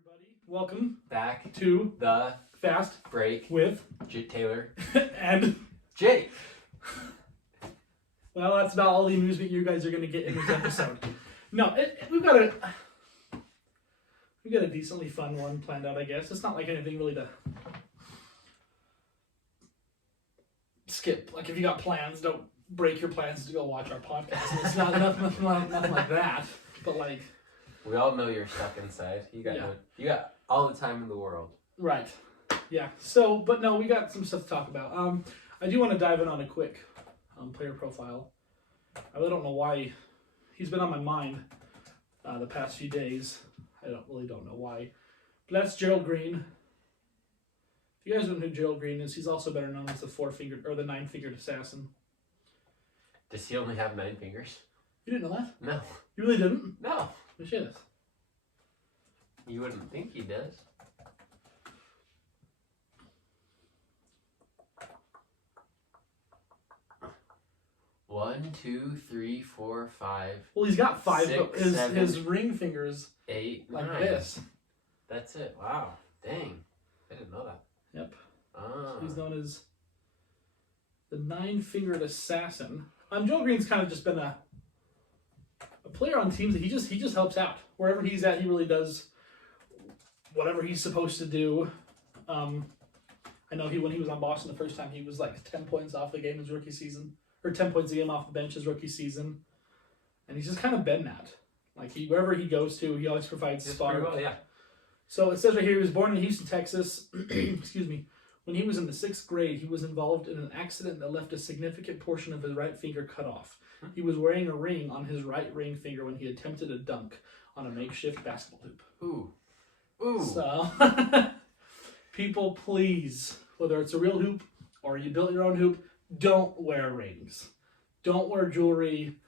everybody. Welcome back to the Fast Break with Taylor and Jake. Well, that's about all the amusement you guys are going to get in this episode. No, we've got a decently fun one planned out, I guess. It's not like anything really to skip. Like if you got plans, don't break your plans to go watch our podcast. It's not nothing like that. But like, we all know you're stuck inside. You got all the time in the world. Right. Yeah. So, but no, we got some stuff to talk about. I do want to dive in on a quick player profile. I really don't know why he's been on my mind the past few days. I don't know why. But that's Gerald Green. If you guys don't know who Gerald Green is, he's also better known as the nine-fingered assassin. Does he only have 9 fingers? You didn't know that? No. You really didn't? No. Oh, shit. You wouldn't think he does. One, 2, 3, 4, 5. Well, he's got 5, Six, but seven, his ring fingers 8, like 9. this. That's it. Wow. Dang. I didn't know that. Yep. Ah. He's known as the nine-fingered assassin. Joe Green's kind of just been a player on teams that he just helps out. Wherever he's at, he really does whatever he's supposed to do. I know when he was on Boston the first time, he was like 10 points off the game his rookie season, or 10 points a game off the bench his rookie season, and he's just kind of been that. Like wherever he goes to, he always provides spark. Well, yeah. So it says right here, he was born in Houston, Texas. Excuse me. When he was in the 6th grade, he was involved in an accident that left a significant portion of his right finger cut off. He was wearing a ring on his right ring finger when he attempted a dunk on a makeshift basketball hoop. Ooh. Ooh. So, people, please, whether it's a real hoop or you built your own hoop, don't wear rings. Don't wear jewelry,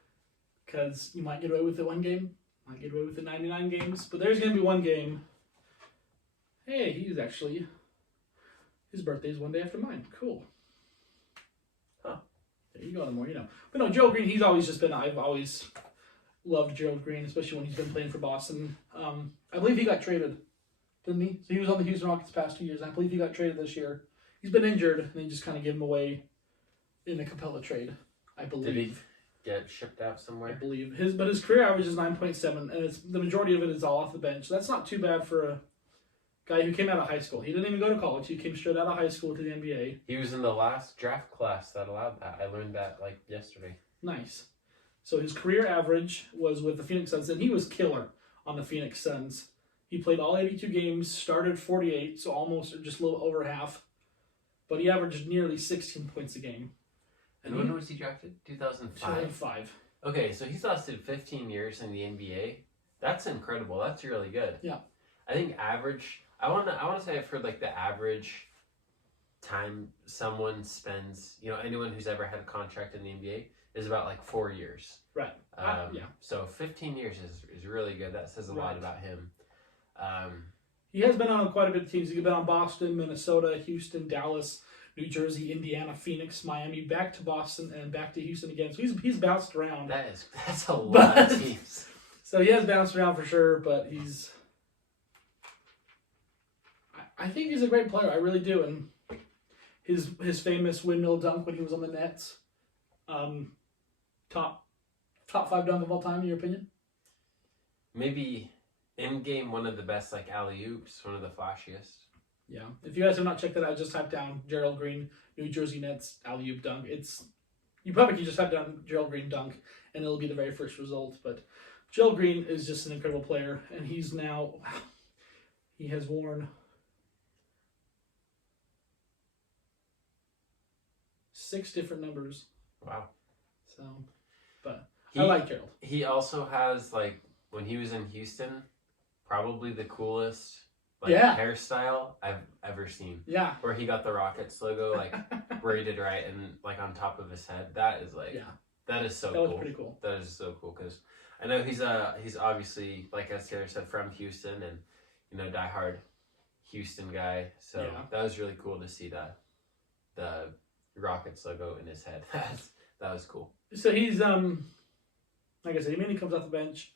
because you might get away with it one game, might get away with it 99 games, but there's going to be one game. Hey, his birthday's one day after mine. Cool. Huh. There you go, the more you know. But no, Gerald Green, I've always loved Gerald Green, especially when he's been playing for Boston. I believe he got traded, didn't he? So he was on the Houston Rockets the past 2 years, and I believe he got traded this year. He's been injured, and they just kind of gave him away in a Capella trade, I believe. Did he get shipped out I somewhere? believe. But his career average is 9.7, and the majority of it is all off the bench. So that's not too bad for a guy who came out of high school. He didn't even go to college. He came straight out of high school to the NBA. He was in the last draft class that allowed that. I learned that yesterday. Nice. So his career average was with the Phoenix Suns, and he was killer on the Phoenix Suns. He played all 82 games, started 48, so almost just a little over half. But he averaged nearly 16 points a game. And when was he drafted? 2005? 2005. Okay, so he's lasted 15 years in the NBA. That's incredible. That's really good. Yeah. I think average... I want to say I've heard the average time someone spends, anyone who's ever had a contract in the NBA is about 4 years. Right. Yeah. So 15 years is really good. That says a lot about him. He has been on quite a bit of teams. He's been on Boston, Minnesota, Houston, Dallas, New Jersey, Indiana, Phoenix, Miami, back to Boston, and back to Houston again. So he's bounced around. That's a lot of teams. So he has bounced around for sure, but I think he's a great player. I really do. And his famous windmill dunk when he was on the Nets, top 5 dunk of all time, in your opinion? Maybe in game one of the best alley-oops, one of the flashiest. Yeah. If you guys have not checked that out, just type down Gerald Green, New Jersey Nets alley-oop dunk. You probably can just type down Gerald Green dunk, and it'll be the very first result. But Gerald Green is just an incredible player, and he has worn 6 different numbers. Wow. So, but I like Gerald. He also has, when he was in Houston, probably the coolest hairstyle I've ever seen. Yeah. Where he got the Rockets logo, braided right and, on top of his head. That is, that is so cool. That was pretty cool. That is so cool, because I know he's obviously, as Taylor said, from Houston and, diehard Houston guy. So that was really cool to see the Rockets logo in his head. That was cool. So he's like I said, he mainly comes off the bench.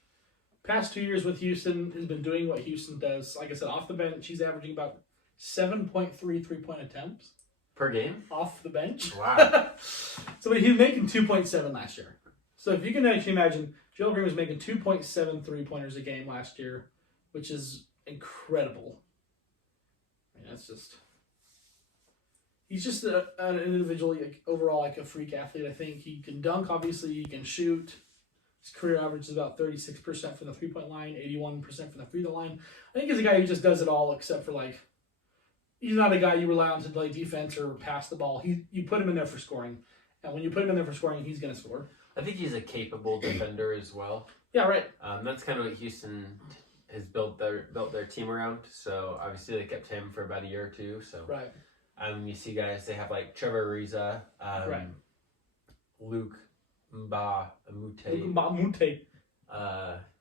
past 2 years with Houston has been doing what Houston does. Like I said, off the bench, he's averaging about 7.3 3-point attempts per game off the bench. Wow. So he was making 2.7 last year. So if you can actually imagine, Gerald Green was making 2.7 3-pointers a game last year, which is incredible. I mean, that's just... He's just an individual, like, overall, like a freak athlete, I think. He can dunk, obviously. He can shoot. His career average is about 36% from the three-point line, 81% from the free-throw line. I think he's a guy who just does it all except for, like, he's not a guy you rely on to play defense or pass the ball. You put him in there for scoring. And when you put him in there for scoring, he's going to score. I think he's a capable defender as well. Yeah, right. That's kind of what Houston has built their team around. So obviously they kept him for about a year or two. So right. You see guys, they have like Trevor Ariza, right. Luke Mbamute.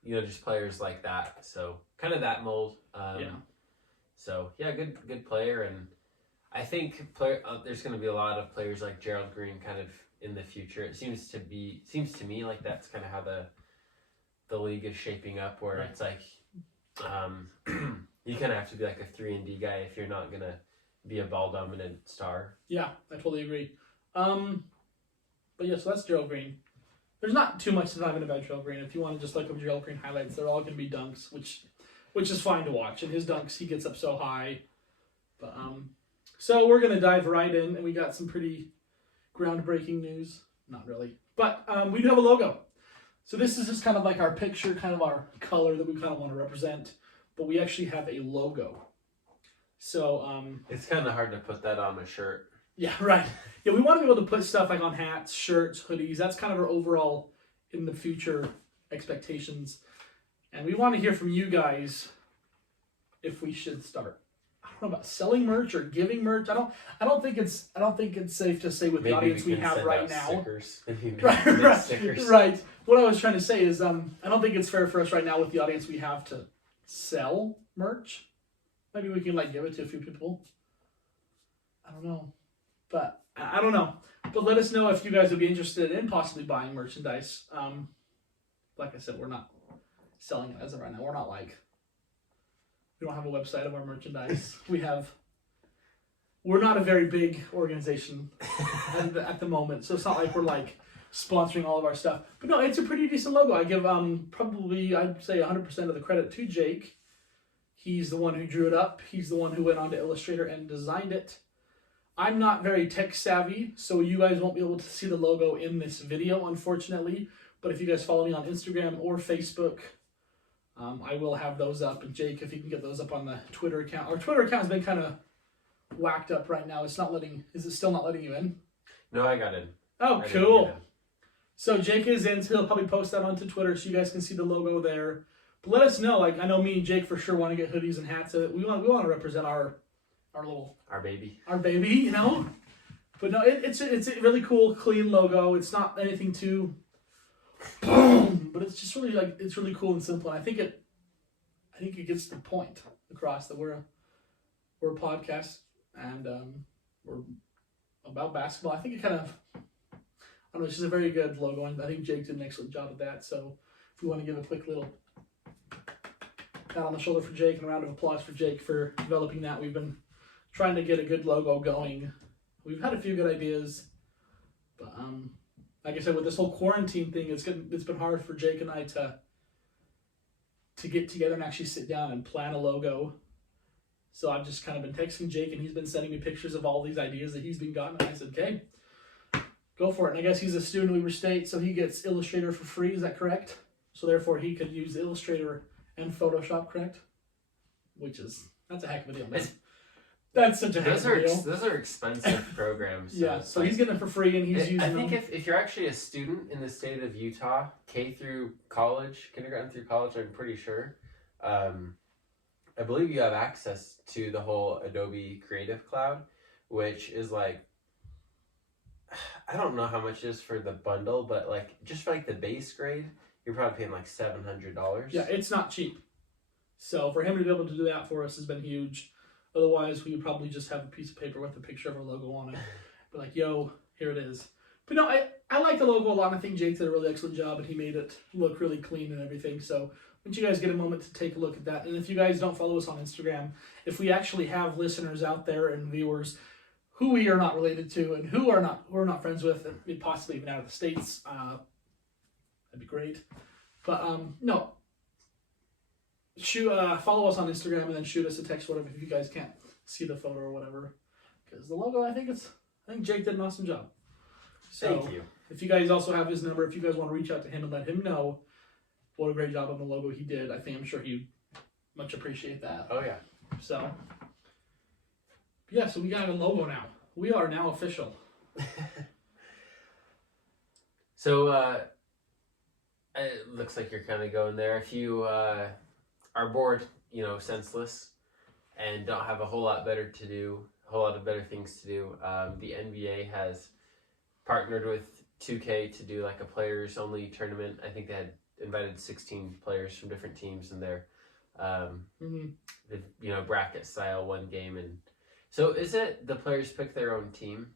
Just players like that. So kind of that mold. So yeah, good player, and I think there's going to be a lot of players like Gerald Green kind of in the future. It seems to me like that's kind of how the league is shaping up, where right. It's like you kind of have to be like a 3-and-D guy if you're not gonna be a ball dominant star. Yeah, I totally agree. But yeah, so that's Gerald Green. There's not too much to dive in about Gerald Green. If you want to just look up Gerald Green highlights, they're all going to be dunks, which is fine to watch. And his dunks, he gets up so high. But so we're going to dive right in, and we got some pretty groundbreaking news. Not really. But we do have a logo. So this is just kind of like our picture, kind of our color that we kind of want to represent. But we actually have a logo. So it's kind of hard to put that on a shirt. Yeah, right. Yeah, we want to be able to put stuff like on hats, shirts, hoodies. That's kind of our overall in the future expectations. And we want to hear from you guys if we should start. I don't know about selling merch or giving merch. I don't think it's safe to say with the audience we have right now. Right. What I was trying to say is I don't think it's fair for us right now with the audience we have to sell merch. Maybe we can give it to a few people. I don't know. But I don't know. But let us know if you guys would be interested in possibly buying merchandise. Like I said, we're not selling it as of right now. We don't have a website of our merchandise. We're not a very big organization at the moment. So it's not like we're sponsoring all of our stuff. But no, it's a pretty decent logo. I give probably, I'd say 100% of the credit to Jake. He's the one who drew it up. He's the one who went on to Illustrator and designed it. I'm not very tech savvy, so you guys won't be able to see the logo in this video, unfortunately. But if you guys follow me on Instagram or Facebook, I will have those up. And Jake, if you can get those up on the Twitter account. Our Twitter account has been kind of whacked up right now. Is it still not letting you in? No, I got in. Oh, cool. So Jake is in, so he'll probably post that onto Twitter so you guys can see the logo there. But let us know. I know me and Jake for sure want to get hoodies and hats. We want to represent our baby. But no, it's a really cool, clean logo. It's not anything too boom, but it's just really it's really cool and simple. And I think it gets the point across that we're a podcast and we're about basketball. I think it kind of, I don't know, it's just a very good logo, and I think Jake did an excellent job of that. So if we want to give a quick little pat on the shoulder for Jake and a round of applause for Jake for developing that. We've been trying to get a good logo going. We've had a few good ideas, but like I said, with this whole quarantine thing, it's been hard for Jake and I to get together and actually sit down and plan a logo. So I've just kind of been texting Jake, and he's been sending me pictures of all these ideas that he's been gotten, and I said, okay, go for it. And I guess he's a student at Weber State, so he gets Illustrator for free. Is that correct? So therefore, he could use Illustrator and Photoshop, correct? That's a heck of a deal, man. That's such a heck of a deal. Those are expensive programs. So yeah, so he's getting it for free, and he's using them. I think if you're actually a student in the state of Utah, K through college, kindergarten through college, I'm pretty sure, I believe you have access to the whole Adobe Creative Cloud, which is I don't know how much it is for the bundle, but just for the base grade, you're probably paying $700. Yeah, it's not cheap. So for him to be able to do that for us has been huge. Otherwise, we would probably just have a piece of paper with a picture of our logo on it. Be yo, here it is. But no, I like the logo a lot. I think Jake did a really excellent job, and he made it look really clean and everything. So Once you guys get a moment to take a look at that, and if you guys don't follow us on Instagram, if we actually have listeners out there and viewers who we are not related to and who are not friends with, and possibly even out of the States, that'd be great. But no, follow us on Instagram and then shoot us a text, whatever, if you guys can't see the photo or whatever. Because the logo, I think Jake did an awesome job. So, Thank you. if you guys also have his number, if you guys want to reach out to him and let him know what a great job on the logo he did, I'm sure he'd much appreciate that. Oh yeah. So, yeah, so we got a logo now. We are now official. So, it looks like you're kind of going there. If you are bored, senseless, and don't have a whole lot of better things to do, the NBA has partnered with 2K to do like a players only tournament. I think they had invited 16 players from different teams in their bracket style one game. And so is it the players pick their own team?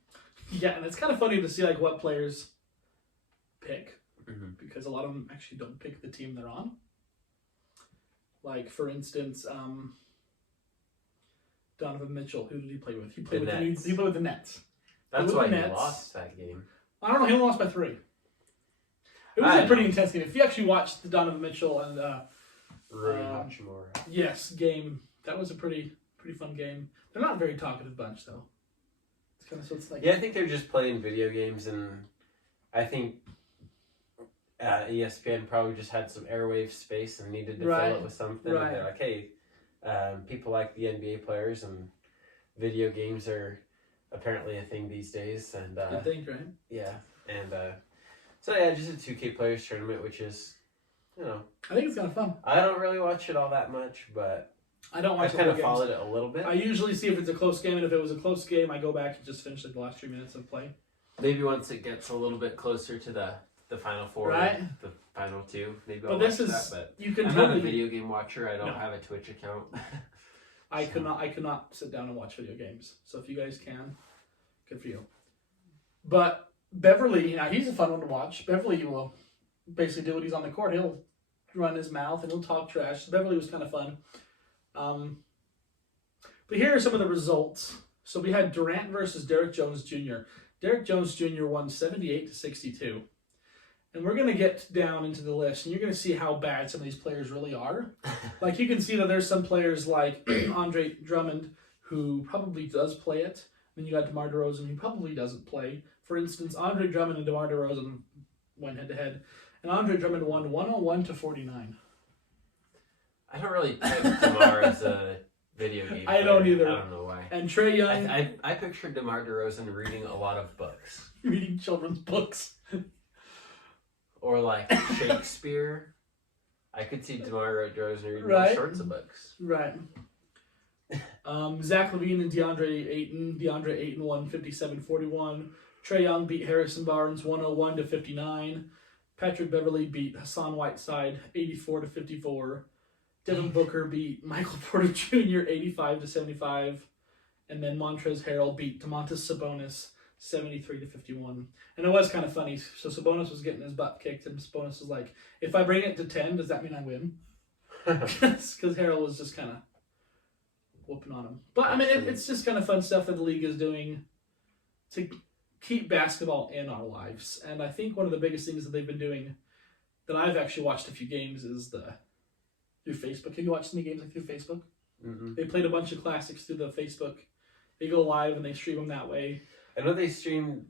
Yeah, and it's kind of funny to see like what players pick, because a lot of them actually don't pick the team they're on. Like for instance, Donovan Mitchell, who did he play with? He played with the Nets. That's why he lost that game. I don't know. He only lost by 3. It was a pretty intense game. If you actually watched the Donovan Mitchell and Rui Hachimura. Yes, game. That was a pretty fun game. They're not a very talkative bunch though. It's kind of so it's like. Yeah, I think they're just playing video games, and I think ESPN probably just had some airwave space and needed to fill it with something. Right. And they're like, hey, people like the NBA players, and video games are apparently a thing these days. And Good thing, right? Yeah, and so yeah, just a 2K players tournament, which is, I think it's kind of fun. I don't really watch it all that much, but I don't watch. I kind of followed it a little bit. I usually see if it's a close game, and if it was a close game, I go back and just finish like the last 3 minutes of play. Maybe once it gets a little bit closer to the final 4, right? The final 2, maybe But I'll watch that. But you can I'm totally, not a video game watcher. I don't have a Twitch account. I could not sit down and watch video games. So if you guys can, good for you. But Beverly, he's a fun one to watch. Beverly will basically do what he's on the court. He'll run his mouth and he'll talk trash. So Beverly was kind of fun. But here are some of the results. So we had Durant versus Derrick Jones Jr. Derrick Jones Jr. won 78-62. And we're going to get down into the list, and you're going to see how bad some of these players really are. Like, you can see that there's some players like Andre Drummond, who probably does play it. Then you got DeMar DeRozan, who probably doesn't play. For instance, Andre Drummond and DeMar DeRozan went head-to-head. And Andre Drummond won 101-49. I don't really pick DeMar as a video game player. I don't either. I don't know why. And Trae Young... I pictured DeMar DeRozan reading a lot of books. Reading children's books. Or like Shakespeare. I could see DeMar DeRozan reading all sorts of books. Right. Zach LaVine and DeAndre Ayton. DeAndre Ayton won 57-41. Trae Young beat Harrison Barnes 101-59. Patrick Beverly beat Hassan Whiteside 84-54. Devin Booker beat Michael Porter Jr. 85-75. And then Montrezl Harrell beat Domantas Sabonis 73-51. And it was kind of funny. So Sabonis was getting his butt kicked, and Sabonis was like, if I bring it to 10, does that mean I win? Because Harrell was just kind of whooping on him. But, I mean, it's just kind of fun stuff that the league is doing to keep basketball in our lives. And I think one of the biggest things that they've been doing, that I've actually watched a few games, is through Facebook. Have you watched any games through Facebook? Mm-hmm. They played a bunch of classics through the Facebook. They go live and they stream them that way. I know they streamed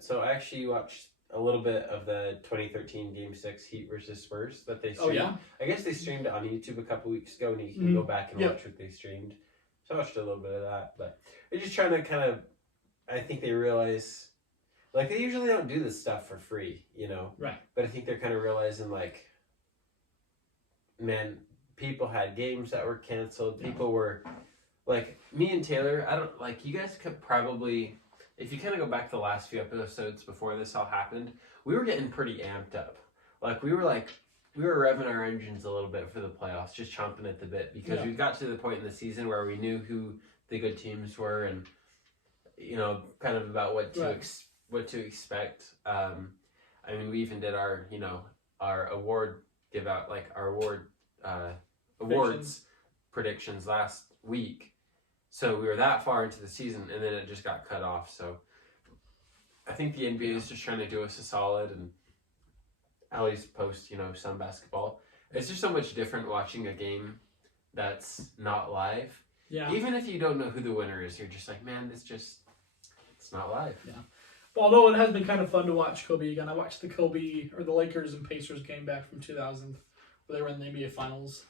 so I actually watched a little bit of the 2013 Game 6 Heat versus Spurs that they streamed. Oh, yeah? I guess they streamed it on YouTube a couple weeks ago, and you can go back and watch what they streamed. So I watched a little bit of that, but they're just trying to kind of, I think they realize, like, they usually don't do this stuff for free, Right. But I think they're kind of realizing, like, man, people had games that were canceled. People were, like, me and Taylor, you guys could probably, if you kind of go back to the last few episodes before this all happened, we were getting pretty amped up. Like, we were revving our engines a little bit for the playoffs, just chomping at the bit, because we got to the point in the season where we knew who the good teams were, and, kind of about what to expect. I mean, we even did our award give out, like our award awards predictions last week. So we were that far into the season, and then it just got cut off. So I think the NBA is just trying to do us a solid and at least post, some basketball. It's just so much different watching a game that's not live. Yeah. Even if you don't know who the winner is, you're just like, man, it's not live. Yeah. But although it has been kind of fun to watch Kobe again, I watched the Lakers and Pacers game back from 2000, where they were in the NBA Finals.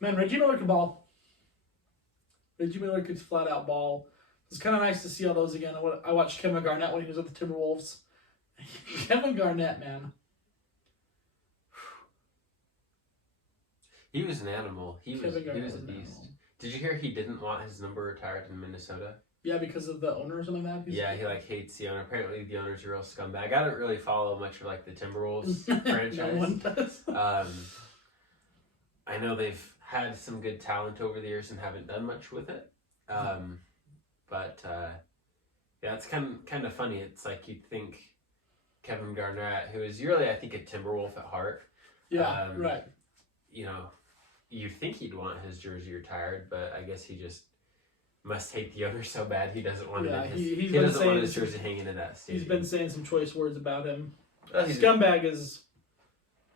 Man, Reggie Miller could ball. Reggie Miller could flat out ball. It was kind of nice to see all those again. I watched Kevin Garnett when he was with the Timberwolves. Kevin Garnett, man. He was an animal. He was a beast. Animal. Did you hear he didn't want his number retired in Minnesota? Yeah, because of the owner or something like that? Yeah, he hates the owner. Apparently the owner's a real scumbag. I don't really follow much of the Timberwolves franchise. No one does. I know they've had some good talent over the years and haven't done much with it. But it's kind of funny. It's like you'd think Kevin Garnett, who is really, I think, a Timberwolf at heart. Yeah, right. You'd think he'd want his jersey retired, but I guess he just must hate the owner so bad he doesn't want he doesn't want his jersey hanging in that stadium. He's been saying some choice words about him. Scumbag is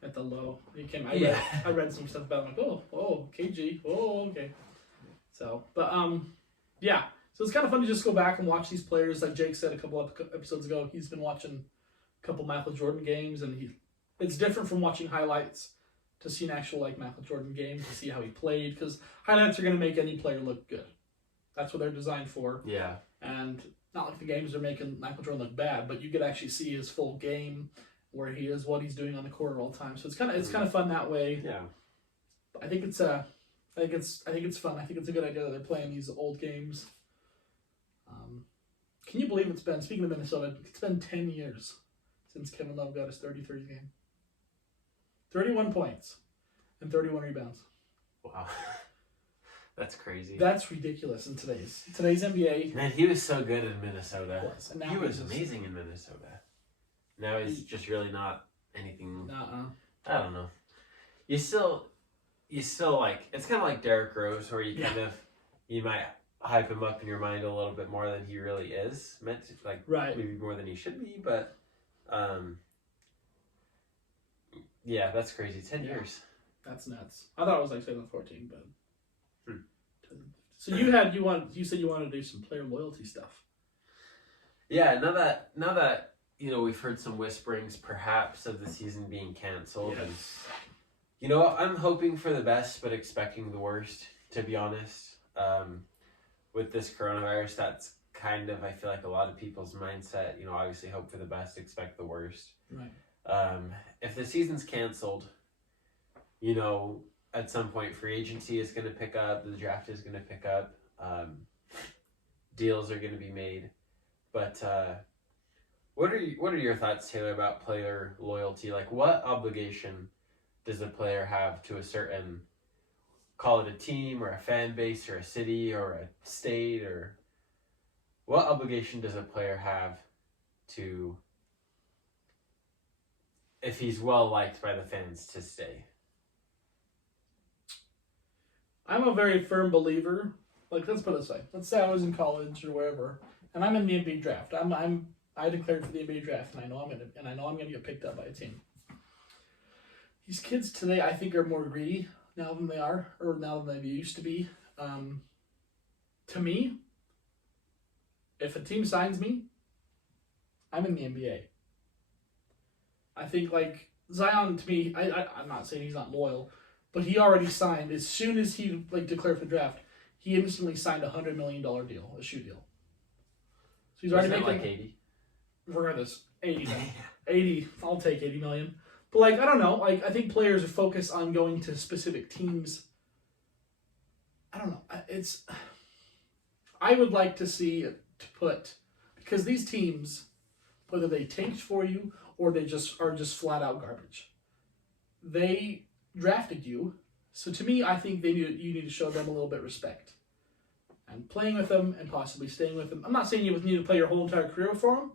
at the low. I read some stuff about him. Like, KG. Oh, okay. So, but yeah. So it's kind of fun to just go back and watch these players. Like Jake said a couple of episodes ago, he's been watching a couple Michael Jordan games, and it's different from watching highlights to see an actual Michael Jordan game to see how he played, because highlights are going to make any player look good. That's what they're designed for. Yeah. And not like the games are making Michael Jordan look bad, but you could actually see his full game, where he is, what he's doing on the court at all times. So it's kind of fun that way. Yeah. I think it's fun. I think it's a good idea that they're playing these old games. Can you believe speaking of Minnesota, it's been 10 years since Kevin Love got his 30-30 game. 31 points and 31 rebounds. Wow. That's crazy. That's ridiculous in today's NBA. Man, he was so good in Minnesota. He was amazing in Minnesota. Now he's just really not anything. I don't know. You still it's kind of like Derrick Rose, where you might hype him up in your mind a little bit more than he really is. Meant to, maybe more than he should be, but yeah, that's crazy. 10 years. That's nuts. I thought it was 7 or 14, but. So you said you wanted to do some player loyalty stuff. Yeah, now that we've heard some whisperings perhaps of the season being canceled. Yes. And I'm hoping for the best but expecting the worst, to be honest. With this coronavirus, that's kind of, I feel like, a lot of people's mindset. Obviously hope for the best, expect the worst. Right. If the season's canceled, at some point free agency is going to pick up, the draft is going to pick up, deals are going to be made. But what are your thoughts, Taylor, about player loyalty? What obligation does a player have to a certain, call it a team or a fan base or a city or a state, or what obligation does a player have to, if he's well liked by the fans, to stay? I'm a very firm believer. Let's put it this way. Let's say I was in college or wherever, and I'm in the NBA draft. I declared for the NBA draft, and I know I'm gonna get picked up by a team. These kids today, I think, are more greedy now than they used to be. To me, if a team signs me, I'm in the NBA. I think Zion, to me, I'm not saying he's not loyal, but he already signed, as soon as he declared for the draft, he instantly signed a $100 million deal, a shoe deal. So he's already making 80. Regardless, 80. 80. I'll take 80 million. But I don't know. I think players are focused on going to specific teams. I don't know. I would like to see it because these teams, whether they tanked for you or they are just flat out garbage, they drafted you. So to me, I think you need to show them a little bit of respect. And playing with them and possibly staying with them. I'm not saying you need to play your whole entire career for them,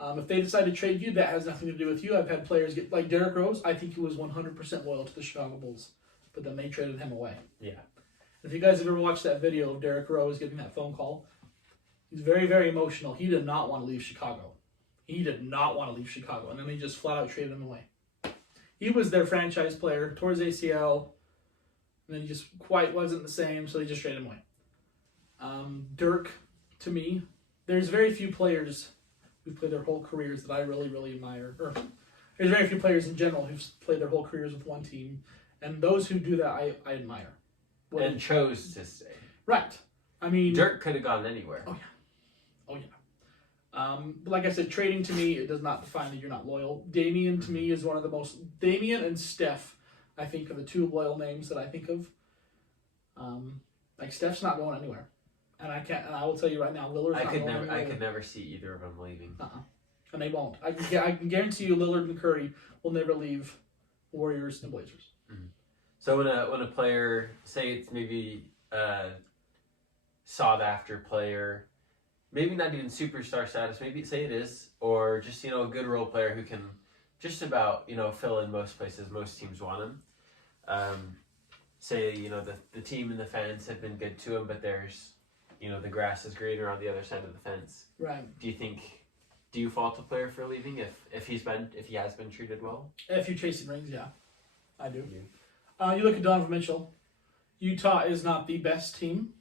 If they decide to trade you, that has nothing to do with you. I've had players get like Derrick Rose. I think he was 100% loyal to the Chicago Bulls, but then they traded him away. Yeah. If you guys have ever watched that video of Derrick Rose getting that phone call, he's very, very emotional. He did not want to leave Chicago. He did not want to leave Chicago, and then they just flat out traded him away. He was their franchise player, tore his ACL, and then he just quite wasn't the same, so they just traded him away. Dirk, to me, there's very few players who play their whole careers that I really, really admire. Or there's very few players in general who've played their whole careers with one team, and those who do that, I admire. And chose to stay. Right. I mean, Dirk could have gone anywhere. Oh yeah. But like I said, trading to me, it does not define that you're not loyal. Damian to me is one of the most. Damian and Steph, I think, are the two loyal names that I think of. Like Steph's not going anywhere, and I can't. And I will tell you right now, Lillard's not going anywhere. I could never see either of them leaving. And they won't. I can guarantee you, Lillard and Curry will never leave Warriors and Blazers. Mm-hmm. So when a player, say it's maybe a sought after player, maybe not even superstar status, maybe say it is, or just a good role player who can just about fill in most places. Most teams want him. Say the team and the fans have been good to him, but there's the grass is greener on the other side of the fence. Right. Do you fault a player for leaving if he has been treated well? If you're chasing rings, yeah, I do. You look at Donovan Mitchell. Utah is not the best team,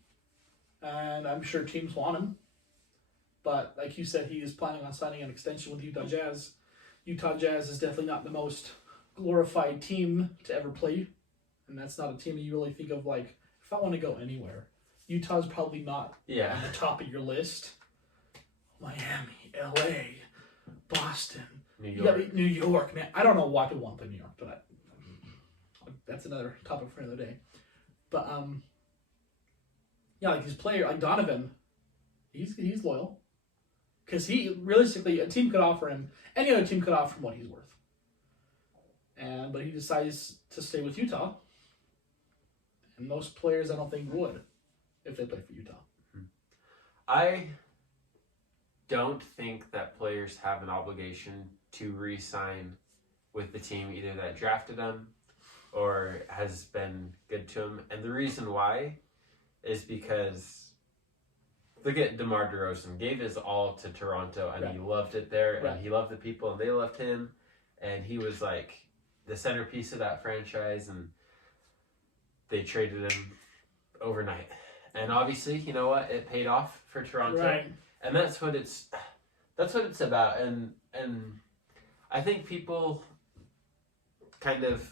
and I'm sure teams want him. But like you said, he is planning on signing an extension with Utah Jazz. Utah Jazz is definitely not the most glorified team to ever play, and that's not a team that you really think of like, if I want to go anywhere, Utah's probably not on the top of your list. Miami, LA, Boston, New York, man. I don't know why people want to play New York, but that's another topic for another day. But like his player, like Donovan, he's loyal. Because he, realistically, a team could offer him, any other team could offer him what he's worth. But he decides to stay with Utah. And most players, I don't think, would if they play for Utah. I don't think that players have an obligation to re-sign with the team either that drafted them or has been good to them. And the reason why is because look at DeMar DeRozan. Gave his all to Toronto, and he loved it there, and he loved the people, and they loved him, and he was like the centerpiece of that franchise, and they traded him overnight. And obviously, you know what? It paid off for Toronto, right. And that's what it's about. And I think people kind of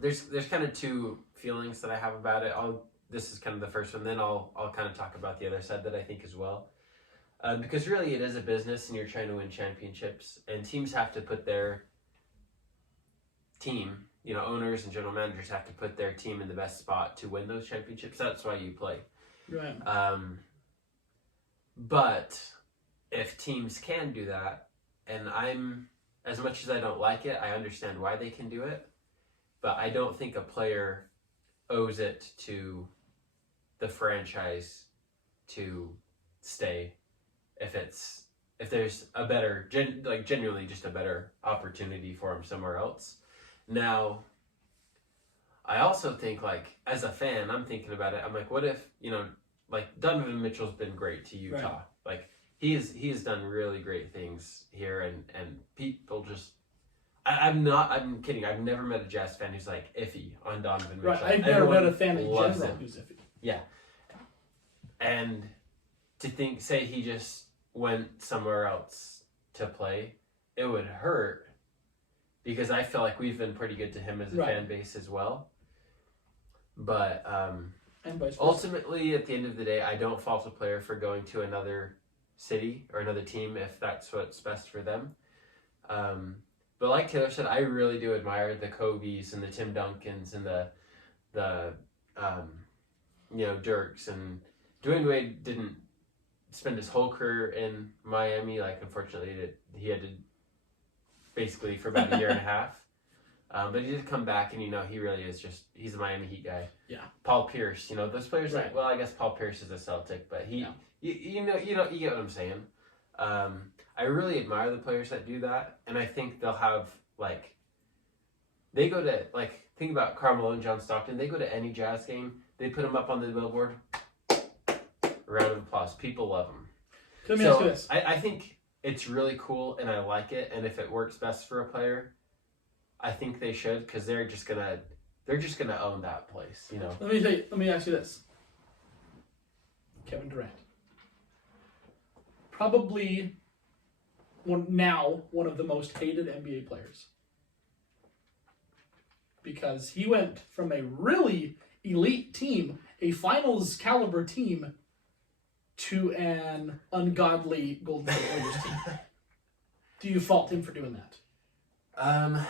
there's kind of two feelings that I have about it. This is kind of the first one, then I'll kind of talk about the other side that I think as well. Because really it is a business and you're trying to win championships, and teams have to put their team, owners and general managers have to put their team in the best spot to win those championships. That's why you play. Right. But if teams can do that, and as much as I don't like it, I understand why they can do it, but I don't think a player owes it to the franchise to stay if there's a better genuinely just a better opportunity for him somewhere else. Now I also think, like, as a fan, I'm thinking about it, I'm like, what if like Donovan Mitchell's been great to Utah, right. Like he has done really great things here, and people just I'm kidding. I've never met a Jazz fan who's like iffy on Donovan Mitchell. Right, I've never met a fan in general who's iffy. Yeah. And to say he just went somewhere else to play, it would hurt because I feel like we've been pretty good to him as a fan base as well. But and vice versa. Ultimately, at the end of the day, I don't fault a player for going to another city or another team if that's what's best for them. But like Taylor said, I really do admire the Kobe's and the Tim Duncans and the Dirks. And Dwayne Wade didn't spend his whole career in Miami. Like, unfortunately, he had to basically for about a year and a half. But he did come back, and he really is he's a Miami Heat guy. Yeah. Paul Pierce, those players. Right. I guess Paul Pierce is a Celtic, but you get what I'm saying. I really admire the players that do that, and I think they'll have, like, they go to, like, think about Carmelo and John Stockton. They go to any Jazz game, they put them up on the billboard, a round of applause. People love them. Let me ask you this. I think it's really cool, and I like it, and if it works best for a player, I think they should, because they're just gonna own that place, you know. Let me ask you this. Kevin Durant. Probably one of the most hated NBA players. Because he went from a really elite team, a finals caliber team, to an ungodly Golden State Warriors team. Do you fault him for doing that?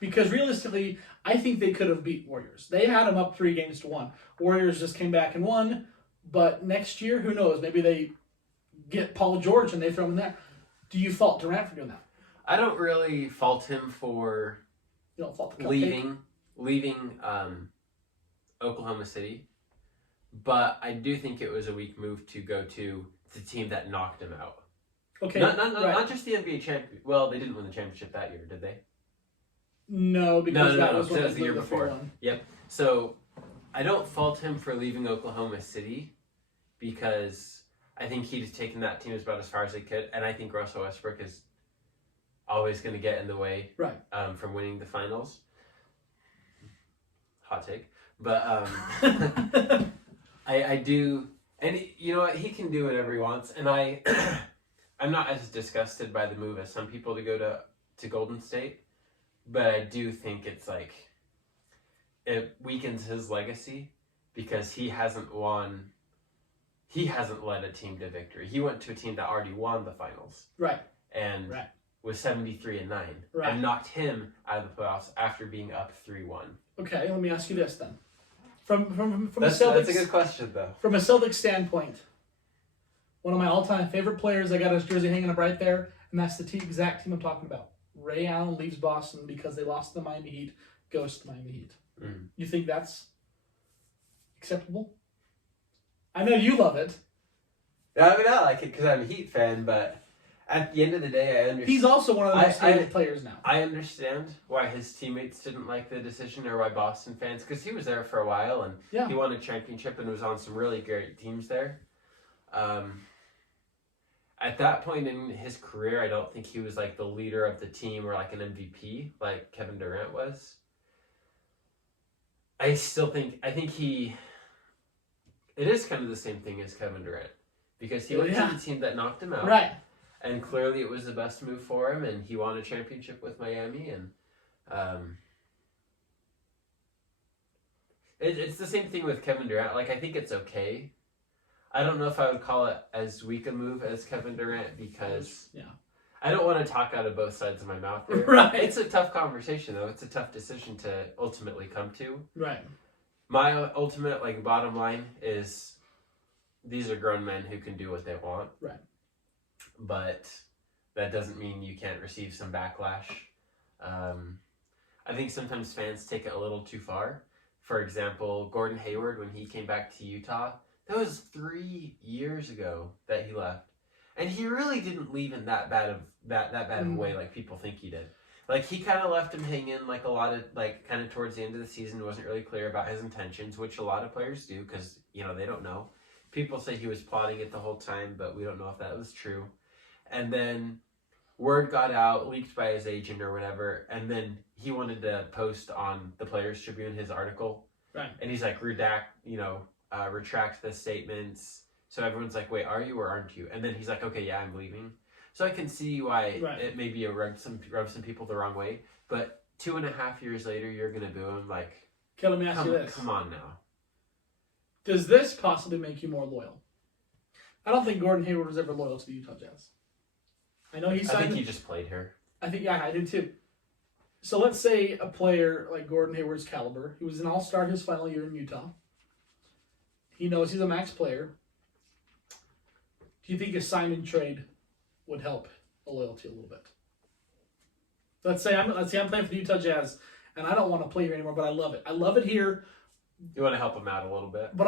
Because realistically, I think they could have beat Warriors. They had them up 3-1. Warriors just came back and won. But next year, who knows? Maybe they get Paul George and they throw him in there. Do you fault Durant for doing that? I don't really fault him for You don't fault the leaving Oklahoma City, but I do think it was a weak move to go to the team that knocked him out. Okay, not just the NBA champion. Well, they didn't win the championship that year, did they? No, because that was the year before. Yep. So I don't fault him for leaving Oklahoma City because I think he's taken that team about as far as they could, and I think Russell Westbrook is always going to get in the way from winning the finals. Hot take. But I do, and you know what, he can do whatever he wants, and I'm not as disgusted by the move as some people to go to Golden State, but I do think it's like it weakens his legacy because he hasn't led a team to victory. He went to a team that already won the finals. Right. And was 73-9 and knocked him out of the playoffs after being up 3-1. Okay, let me ask you this then. From that's a Celtics, that's a good question though. From a Celtics standpoint, one of my all-time favorite players, I got his jersey hanging up right there, and that's the exact team I'm talking about. Ray Allen leaves Boston because they lost to the Miami Heat, goes to the Miami Heat. Mm. You think that's acceptable? I know you love it. I mean, I like it because I'm a Heat fan, but at the end of the day, I understand. He's also one of the most hated players now. I understand why his teammates didn't like the decision or why Boston fans, because he was there for a while and he won a championship and was on some really great teams there. At that point in his career, I don't think he was like the leader of the team or like an MVP like Kevin Durant was. I think it is kind of the same thing as Kevin Durant because he went to the team that knocked him out. Right. And clearly it was the best move for him, and he won a championship with Miami, and it's the same thing with Kevin Durant. Like, I think it's okay. I don't know if I would call it as weak a move as Kevin Durant because I don't want to talk out of both sides of my mouth there. Right. It's a tough conversation, though. It's a tough decision to ultimately come to. Right. My ultimate, bottom line is these are grown men who can do what they want. Right. But that doesn't mean you can't receive some backlash. I think sometimes fans take it a little too far. For example, Gordon Hayward, when he came back to Utah, that was 3 years ago that he left. And he really didn't leave in that bad of a way like people think he did. Like, he kind of left him hanging a lot of, kind of towards the end of the season, wasn't really clear about his intentions, which a lot of players do because, they don't know. People say he was plotting it the whole time, but we don't know if that was true. And then word got out, leaked by his agent or whatever, and then he wanted to post on the Players Tribune his article. Right. And he's like, retract the statements. So everyone's like, wait, are you or aren't you? And then he's like, okay, yeah, I'm leaving. So I can see why it maybe rubbed some people the wrong way. But 2.5 years later, you're going to boo him. Like, okay, let me ask you this. Come on now. Does this possibly make you more loyal? I don't think Gordon Hayward was ever loyal to the Utah Jazz. I know he signed. I think he just played her. I think, I did too. So let's say a player like Gordon Hayward's caliber, he was an all-star his final year in Utah. He knows he's a max player. Do you think a sign and trade would help a loyalty a little bit? Let's say I'm playing for the Utah Jazz, and I don't want to play here anymore, but I love it. I love it here. You want to help him out a little bit, but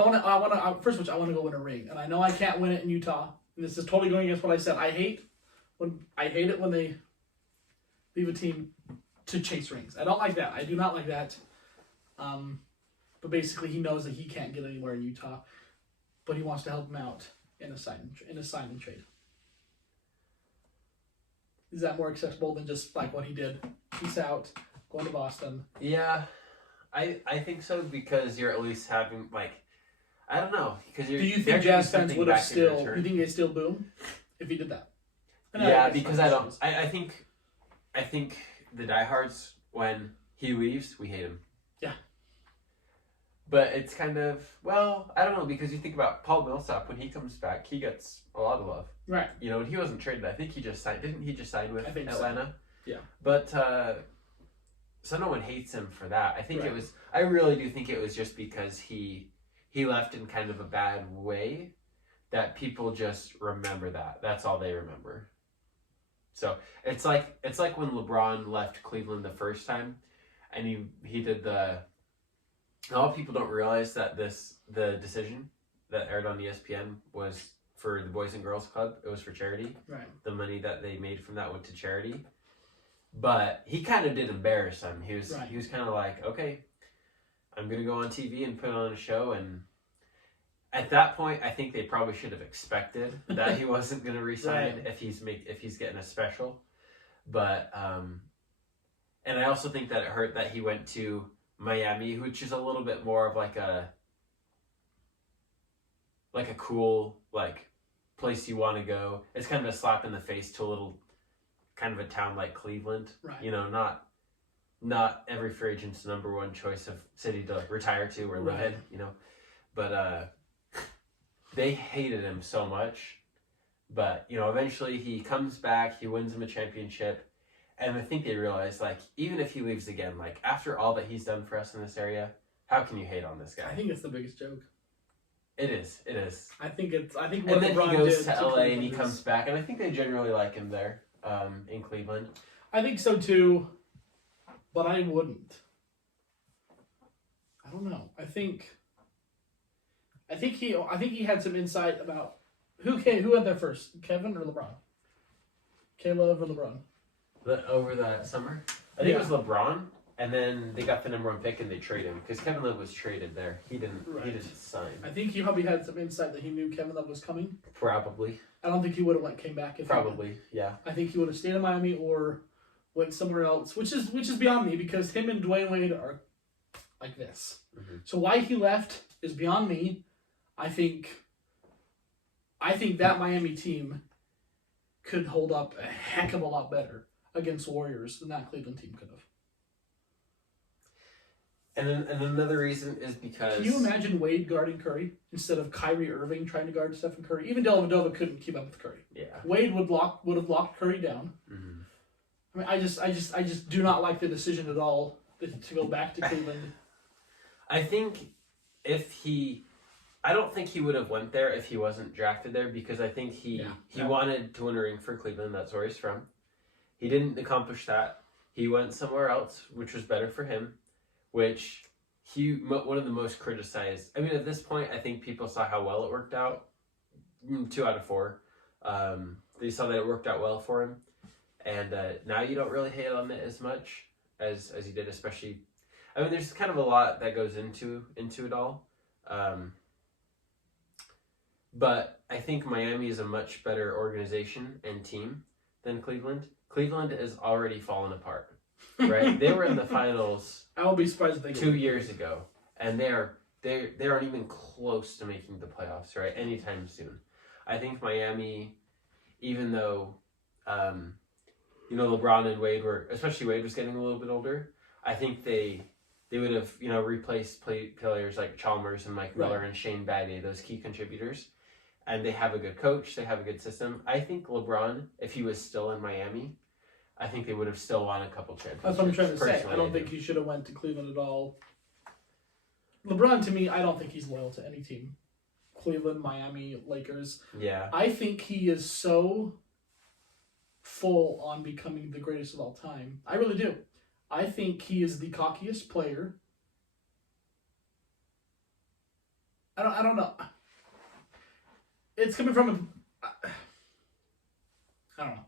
first of all, I want to go win a ring, and I know I can't win it in Utah. And this is totally going against what I said. I hate When I hate it when they leave a team to chase rings. I don't like that. I do not like that. But basically, he knows that he can't get anywhere in Utah, but he wants to help him out in a sign and trade. Is that more acceptable than just like what he did? Peace out, going to Boston. Yeah, I think so because you're at least having like, I don't know, because you're. Do you think Jazz fans would have still? You think they still boom if he did that? Yeah, because I don't. I think the diehards, when he leaves, we hate him. Yeah. But it's kind of, well, I don't know, because you think about Paul Millsap, when he comes back, he gets a lot of love. Right. You know, and he wasn't traded. I think he just signed. Didn't he just sign with Atlanta? So. Yeah. But so no one hates him for that. I think it was. I really do think it was just because he left in kind of a bad way, that people just remember that. That's all they remember. So it's like when LeBron left Cleveland the first time, and he did the. A lot of people don't realize that the decision that aired on ESPN was for the Boys and Girls Club. It was for charity. Right. The money that they made from that went to charity. But he kind of did embarrass them. He was kind of like, okay, I'm gonna go on TV and put on a show. And at that point, I think they probably should have expected that he wasn't gonna resign if he's getting a special. But and I also think that it hurt that he went to Miami, which is a little bit more of like a cool like place you want to go. It's kind of a slap in the face to a little kind of a town like Cleveland. Right. You know, not every free agent's number one choice of city to retire to or live in, you know. But they hated him so much. But, you know, eventually he comes back, he wins them a championship. And I think they realize, like, even if he leaves again, like, after all that he's done for us in this area, how can you hate on this guy? I think it's the biggest joke. It is. I think what and then LeBron he goes did to LA and he comes back, and I think they generally like him there, in Cleveland. I think so too, but I wouldn't. I don't know. I think he had some insight about who went there first, Kevin or LeBron? Caleb or LeBron? Over that summer? I think it was LeBron, and then they got the number one pick and they traded him because Kevin Love was traded there. He didn't sign. I think he probably had some insight that he knew Kevin Love was coming. Probably. I don't think he would have came back. Yeah. I think he would have stayed in Miami or went somewhere else, which is beyond me because him and Dwayne Wade are like this. Mm-hmm. So why he left is beyond me. I think that Miami team could hold up a heck of a lot better against Warriors than that Cleveland team could have. And another reason is because... Can you imagine Wade guarding Curry instead of Kyrie Irving trying to guard Stephen Curry? Even Dellavedova couldn't keep up with Curry. Yeah. Wade would have locked Curry down. Mm-hmm. I mean, I just do not like the decision at all to go back to Cleveland. I think I don't think he would have went there if he wasn't drafted there because I think he wanted to win a ring for Cleveland. That's where he's from. He didn't accomplish that. He went somewhere else, which was better for him, which one of the most criticized. I mean, at this point, I think people saw how well it worked out. 2 out of 4. They saw that it worked out well for him. And now you don't really hate on it as much as you did, especially... I mean, there's kind of a lot that goes into it all. But I think Miami is a much better organization and team than Cleveland. Cleveland has already fallen apart, right? They were in the finals. I won't be surprised if they 2 years ago, and they aren't even close to making the playoffs, right? Anytime soon. I think Miami, even though, LeBron and Wade especially Wade was getting a little bit older. I think they would have, replaced players like Chalmers and Mike Miller and Shane Battier, those key contributors. And they have a good coach. They have a good system. I think LeBron, if he was still in Miami, I think they would have still won a couple championships. That's what I'm trying to say. I don't think he should have went to Cleveland at all. LeBron, to me, I don't think he's loyal to any team. Cleveland, Miami, Lakers. Yeah. I think he is so full on becoming the greatest of all time. I really do. I think he is the cockiest player. I don't know. It's coming from I don't know.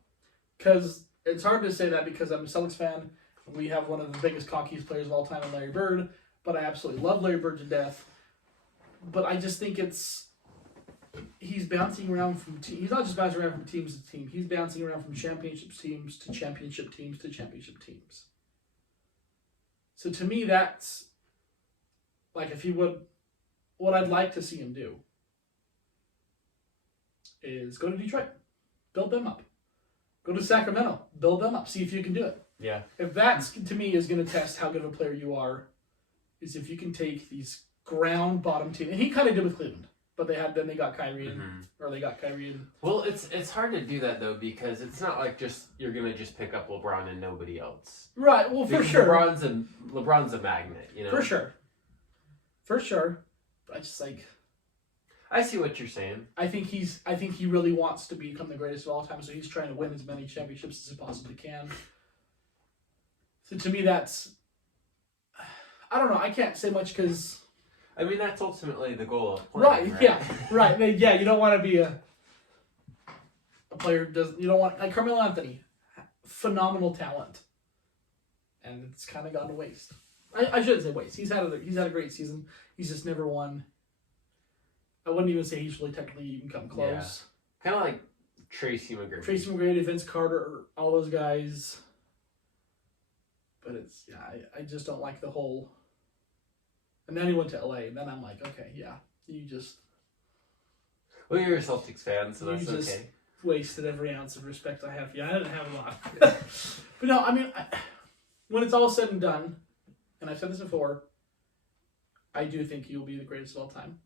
because it's hard to say that because I'm a Celtics fan. We have one of the biggest cockiest players of all time in Larry Bird, but I absolutely love Larry Bird to death. But I just think he's bouncing around from he's not just bouncing around from teams to team. He's bouncing around from championship teams to championship teams to championship teams. So to me, that's like if he would, what I'd like to see him do is go to Detroit, build them up. Go to Sacramento, build them up, see if you can do it. Yeah. If that's, to me, is going to test how good of a player you are, is if you can take these ground bottom teams, and he kind of did with Cleveland, but they got Kyrie in, or they got Kyrie in. Well, it's hard to do that though because it's not like you're gonna just pick up LeBron and nobody else. Right. Well, for because sure. LeBron's a magnet, you know. For sure. I just I see what you're saying. I think he really wants to become the greatest of all time, so he's trying to win as many championships as he possibly can. So to me, that's, I don't know. I can't say much because. I mean, that's ultimately the goal of playing, right? Yeah. Right. Yeah. You don't want to be a player who doesn't. You don't want like Carmelo Anthony, phenomenal talent, and it's kind of gone to waste. I shouldn't say waste. He's had a great season. He's just never won. I wouldn't even say he's really technically even come close. Yeah. Kind of like Tracy McGrady, Vince Carter, all those guys. But it's I just don't like the whole. And then he went to LA, and then I'm like, okay, yeah, you just. Well, you're a Celtics fan, so that's just okay. Wasted every ounce of respect I have. Yeah, I didn't have a lot. But no, I mean, when it's all said and done, and I've said this before, I do think he will be the greatest of all time.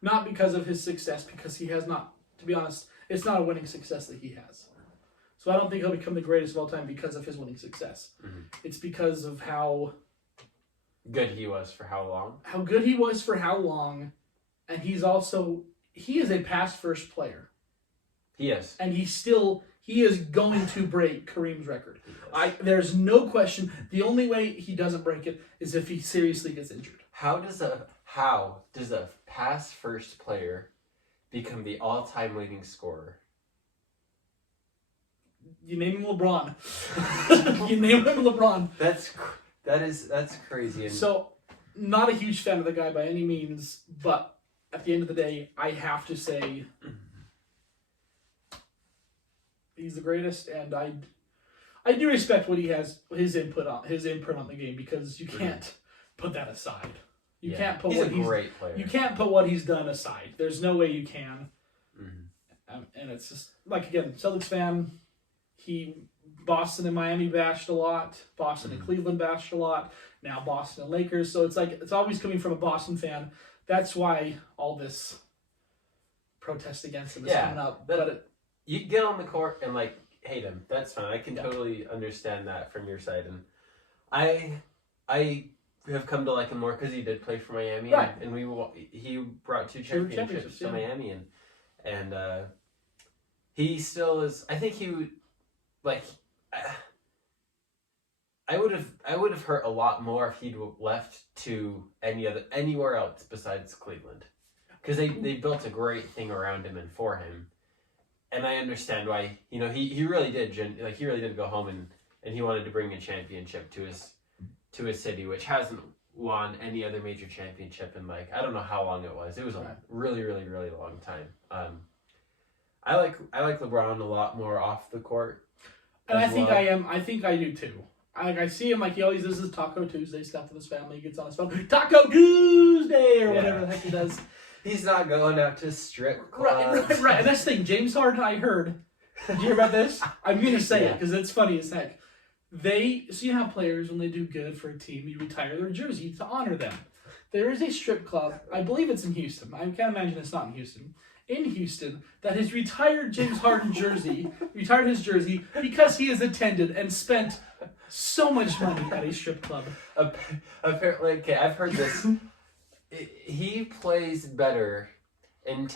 Not because of his success, because he has not. To be honest, it's not a winning success that he has. So I don't think he'll become the greatest of all time because of his winning success. Mm-hmm. It's because of how good he was for how long. How good he was for how long, and he is a pass first player. He is. And he is going to break Kareem's record. There's no question. The only way he doesn't break it is if he seriously gets injured. How does a pass first player become the all-time leading scorer? You name him LeBron. That's crazy. So, not a huge fan of the guy by any means, but at the end of the day, I have to say he's the greatest, and I do respect what he has his input on the game because you can't put that aside. You can't put he's a great player. You can't put what he's done aside. There's no way you can. Mm-hmm. And it's just like again, Celtics fan. Boston and Miami bashed a lot. Boston and Cleveland bashed a lot. Now Boston and Lakers. So it's like it's always coming from a Boston fan. That's why all this protest against him is coming up. You get on the court and like hate him. That's fine. I can totally understand that from your side. And I have come to like him more because he did play for Miami, right. and he brought 2 championships to Miami, and he still is. I think he would like. I would have hurt a lot more if he'd left to anywhere else besides Cleveland, because they built a great thing around him and for him, and I understand why he really did go home and he wanted to bring a championship to his city, which hasn't won any other major championship in like I don't know how long it was. It was a really really really long time. I like LeBron a lot more off the court, and I think I do too. I see him like he always does his Taco Tuesday stuff with his family. He gets on his phone, Taco Tuesday or whatever the heck he does. He's not going out to strip clubs. Right. And that's the thing. James Harden, I heard. Did you hear about this? I'm gonna say it because it's funny as heck. So you have players when they do good for a team, you retire their jersey to honor them. There is a strip club, I believe it's in Houston. I can't imagine it's not in Houston. In Houston, that has retired James Harden retired his jersey because he has attended and spent so much money at a strip club. Apparently, okay, I've heard this. He plays better in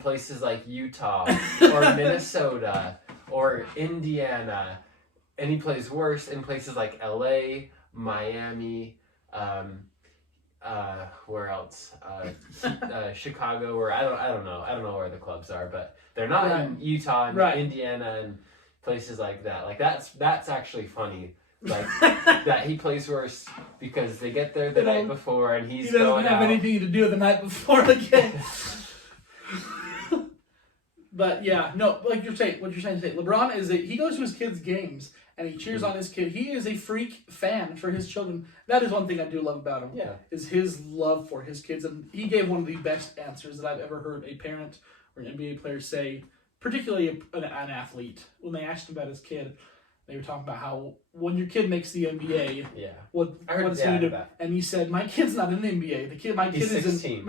places like Utah or Minnesota or Indiana, and he plays worse in places like LA, Miami, where else? Chicago, or I don't know where the clubs are, but they're not in Utah and Indiana and places like that. Like that's actually funny. Like that he plays worse because they get there the night before and he doesn't have anything to do the night before the game. But yeah, no, like you're saying, what you're saying today, LeBron he goes to his kids' games and he cheers on his kid. He is a freak fan for his children. That is one thing I do love about him. Yeah, is his love for his kids, and he gave one of the best answers that I've ever heard a parent or an NBA player say, particularly an athlete. When they asked him about his kid, they were talking about how when your kid makes the NBA, what's he gonna do? And he said, "My kid's not in the NBA. My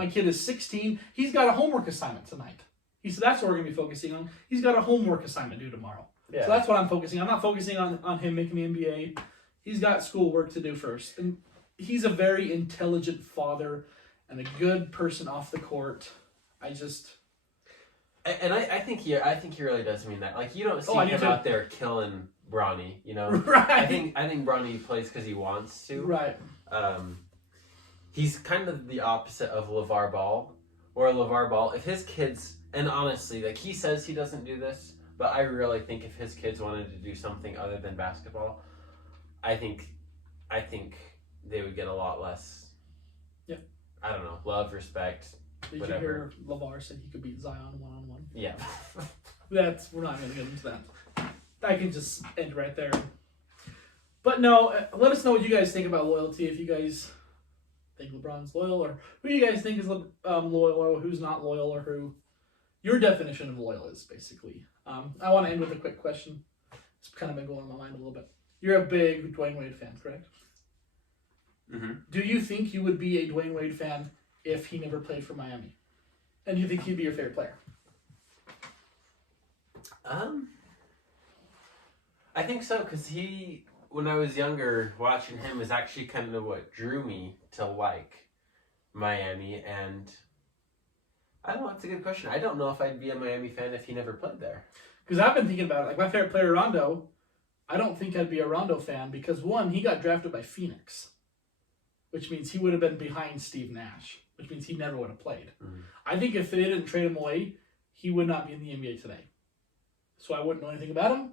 kid is 16. He's got a homework assignment tonight." He said, "That's what we're gonna be focusing on. He's got a homework assignment due tomorrow." Yeah. So that's what I'm focusing. I'm not focusing on him making the NBA. He's got school work to do first, and he's a very intelligent father and a good person off the court. I think he really does mean that. Like you don't see him out there killing Bronny, you know. Right. I think Bronny plays because he wants to. Right. He's kind of the opposite of LeVar Ball. Or LeVar Ball, if his kids, and honestly, like he says he doesn't do this, but I really think if his kids wanted to do something other than basketball, I think they would get a lot less. Yep. I don't know, love, respect. Did whatever. You hear LeVar said he could beat Zion 1-on-1? Yeah. We're not going to get into that. I can just end right there. But no, let us know what you guys think about loyalty. If you guys think LeBron's loyal, or who you guys think is loyal, or who's not loyal, or who your definition of loyal is, basically. I want to end with a quick question. It's kind of been going on my mind a little bit. You're a big Dwayne Wade fan, correct? Mm-hmm. Do you think you would be a Dwayne Wade fan if he never played for Miami? And do you think he'd be your favorite player? I think so, because when I was younger, watching him was actually kind of what drew me to like Miami, and I don't know, it's a good question. I don't know if I'd be a Miami fan if he never played there. Because I've been thinking about it. Like my favorite player, Rondo, I don't think I'd be a Rondo fan because, one, he got drafted by Phoenix, which means he would have been behind Steve Nash, which means he never would have played. Mm-hmm. I think if they didn't trade him away, he would not be in the NBA today. So I wouldn't know anything about him.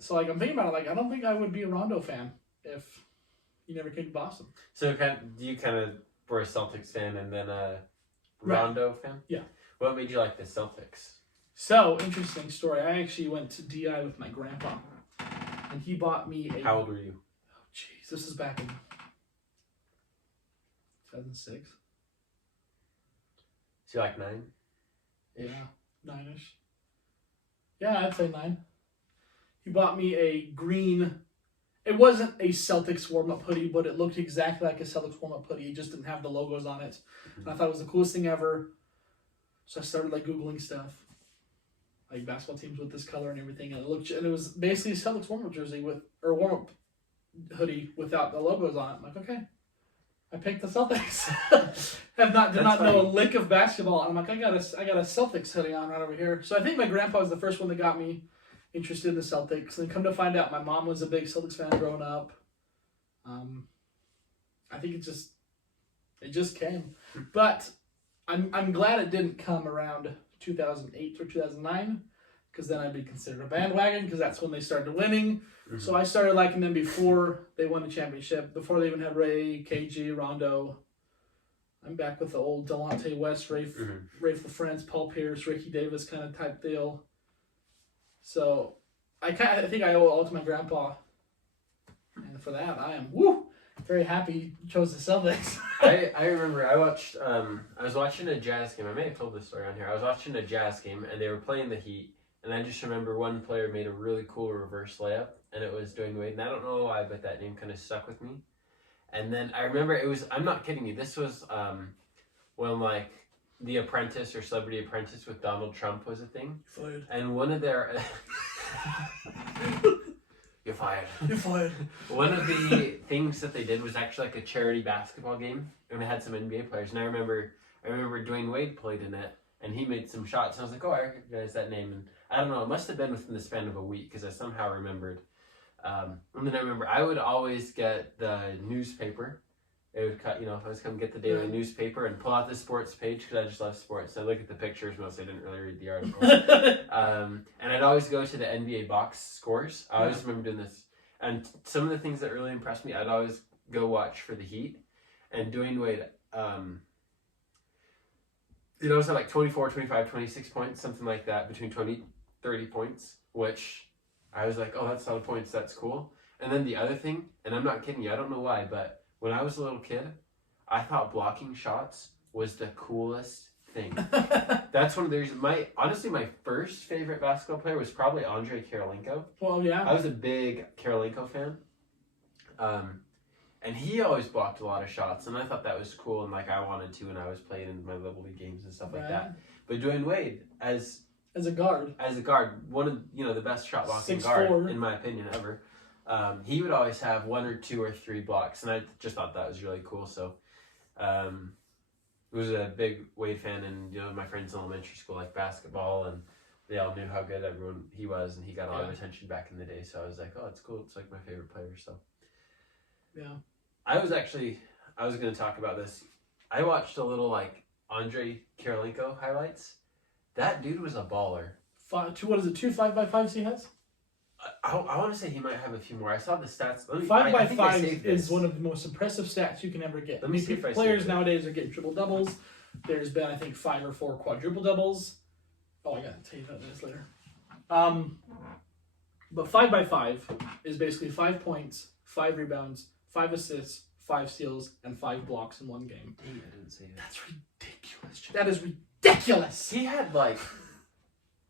So like I'm thinking about it, like I don't think I would be a Rondo fan if he never came to Boston. So you kind of were a Celtics fan and then a Rondo fan? Yeah. What made you like the Celtics? So, interesting story. I actually went to DI with my grandpa, and he bought me a... How old were you? Oh, jeez. This is back in 2006. So you're like 9? Yeah, 9-ish. Yeah, I'd say 9. He bought me a green... It wasn't a Celtics warm-up hoodie, but it looked exactly like a Celtics warm-up hoodie. It just didn't have the logos on it. Mm-hmm. And I thought it was the coolest thing ever. So I started Googling stuff. Like basketball teams with this color and everything, and it was basically a Celtics warm-up jersey warm-up hoodie without the logos on it. I'm like, okay, I picked the Celtics. Did not know a lick of basketball, and I'm like, I got a Celtics hoodie on right over here. So I think my grandpa was the first one that got me interested in the Celtics, and come to find out, my mom was a big Celtics fan growing up. I think it just came, but I'm glad it didn't come around 2008 or 2009, because then I'd be considered a bandwagon, because that's when they started winning. Mm-hmm. So I started liking them before they won the championship, before they even had Ray, KG, Rondo. I'm back with the old Delonte West, Rafe LaFrentz, Paul Pierce, Ricky Davis kind of type deal. So I think I owe it all to my grandpa, and for that I am very happy he chose the Celtics. I remember I was watching a Jazz game. I may have told this story on here. I was watching a Jazz game, and they were playing the Heat, and I just remember one player made a really cool reverse layup, and it was Dwayne Wade, and I don't know why, but that name kind of stuck with me. And then I remember I'm not kidding you, this was when The Apprentice or Celebrity Apprentice with Donald Trump was a thing. Fired. And one of their... You're fired. You're fired. One of the things that they did was actually a charity basketball game, and it had some NBA players. And I remember Dwayne Wade played in it, and he made some shots. And I was like, oh, I recognize that name. And I don't know, it must have been within the span of a week, because I somehow remembered. And then I remember I would always get the newspaper, it would cut. If I was come get the daily newspaper and pull out the sports page because I just love sports. I look at the pictures mostly. I didn't really read the articles. And I'd always go to the NBA box scores. I always remember doing this. And some of the things that really impressed me, I'd always go watch for the Heat. And Dwayne Wade, it always had like 24, 25, 26 points, something like that, between 20, 30 points, which I was like, oh, that's a lot of points, that's cool. And then the other thing, and I'm not kidding you, I don't know why, but when I was a little kid, I thought blocking shots was the coolest thing. That's one of the reasons. Honestly, my first favorite basketball player was probably Andrei Karolinko. Well, yeah. I was a big Karolinko fan. And he always blocked a lot of shots, and I thought that was cool, and like I wanted to when I was playing in my little league games and stuff like that. But Dwayne Wade, as a guard, one of the best shot blocking 6'4" guard in my opinion ever. He would always have 1 or 2 or 3 blocks, and I just thought that was really cool. So, was a big Wade fan, and my friends in elementary school like basketball, and they all knew how good he was, and he got a lot of attention back in the day. So I was like, oh, it's cool. It's like my favorite player. So. Yeah. I was going to talk about this. I watched a little like Andrei Karolinko highlights. That dude was a baller. 2 5x5s he has? I want to say he might have a few more. I saw the stats. 5x5 is one of the most impressive stats you can ever get. Let me see if I players nowadays are getting triple doubles. There's been, I think, 5 or 4 quadruple doubles. Oh, I got to tell you about this later. But 5x5 is basically 5 points, 5 rebounds, 5 assists, 5 steals, and 5 blocks in one game. Dang, I didn't say that. That's ridiculous. That is ridiculous. He had like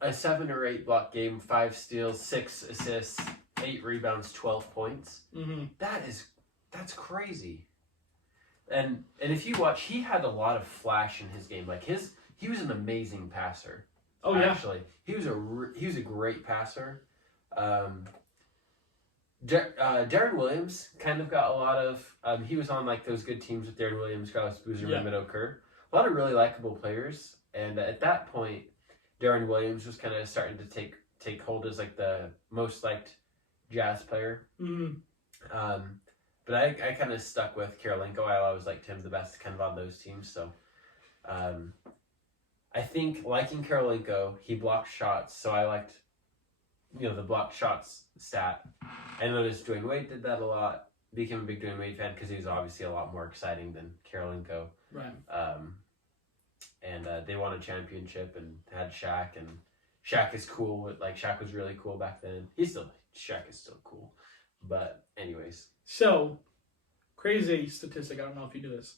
a 7 or 8 block game, 5 steals, 6 assists, 8 rebounds, 12 points. Mm-hmm. That's crazy. And if you watch, he had a lot of flash in his game. Like he was an amazing passer. Oh yeah, actually, he was a great passer. Darren Williams kind of got a lot of. He was on like those good teams with Darren Williams, Carlos Boozer, and Mehmet Okur. A lot of really likable players, and at that point, Darren Williams was kind of starting to take hold as like the most liked Jazz player. Mm-hmm. But I kind of stuck with Karolinko. I always liked him the best, kind of on those teams. So, I think liking Karolinko, he blocked shots, so I liked. The blocked shots stat. I noticed Dwayne Wade did that a lot. Became a big Dwayne Wade fan because he was obviously a lot more exciting than Karolinko. Right. And they won a championship and had Shaq, and Shaq is cool. Shaq was really cool back then. Shaq is still cool. But anyways. So, crazy statistic. I don't know if you knew this.